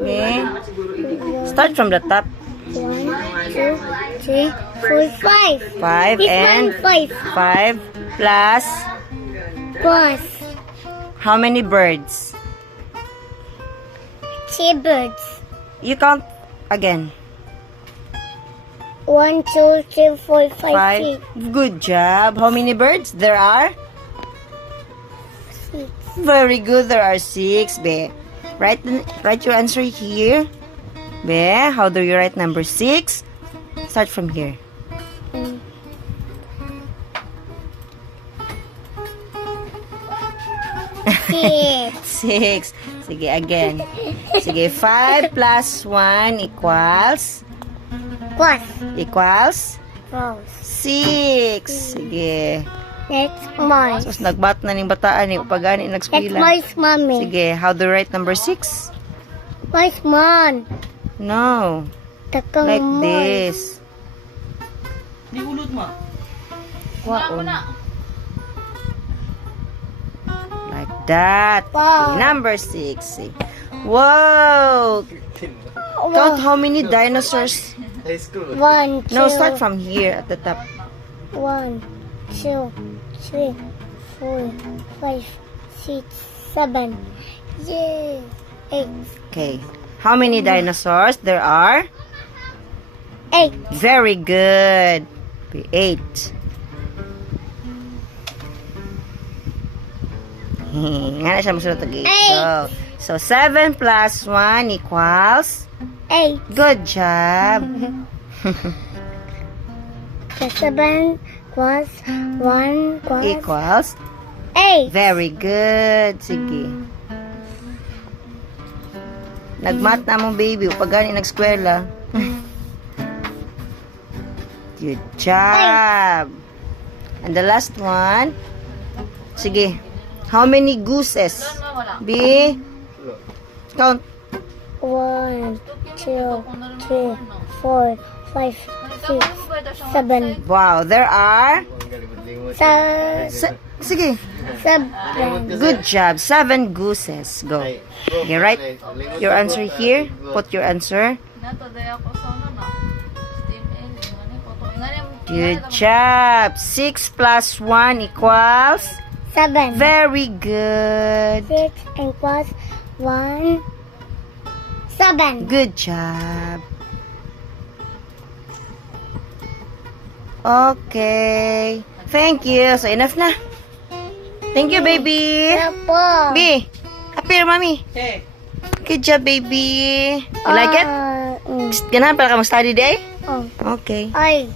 Okay. Start from the top. 1, 2, 3, 4, 5. 5 and 5 plus Plus how many birds? 3 birds. You count again. 1, 2, 3, 4, 5, 5. Good job. How many birds? There are? 6. Very good. There are 6. Be. Write your answer here. Be. How do you write number 6? Start from here. Six. 6. Sige, again. Sige, 5 plus 1 equals? Plus. Equals? Rose. 6. Sige. That's mine. Tapos nagbat na ning bataan ni pagani That's nagskwela. my mommy. Sige, how do you write number 6? My mom. No. Takang Like mom. this. Di ulod mo. Waon. Like that. Wow. Okay, number 6. Wow. Count how many dinosaurs. High school. 1, 2. No, start from here at the top. 1, 2, 3, 4, 5, 6, 7. Yay. 8. Okay. How many dinosaurs there are? 8. Very good. 8. Nga na siya masunod ag 8. So 7 plus 1 equals? 8. Good job. The 7 plus 1 plus Equals? 8. Very good. Sige. Nagmat na mo, baby. Pag gani nagskwela. Good job. And the last one. Sige. How many gooses? B. Count. 1, 2, 3, 4, 5, 6, 7. Wow, there are? Sige. 7. Good job. 7 gooses. Go. Okay, write your answer here. Put your answer. Good job. 6 plus 1 equals? 7. Very good. 6 and plus 1. 7. Good job. Okay. Thank you. So, enough na. Thank you, baby. Apo. B. Appear, mommy. Hey. Good job, baby. You like it? Ganahan pala ka mag-study day? Oh. Okay. Ay.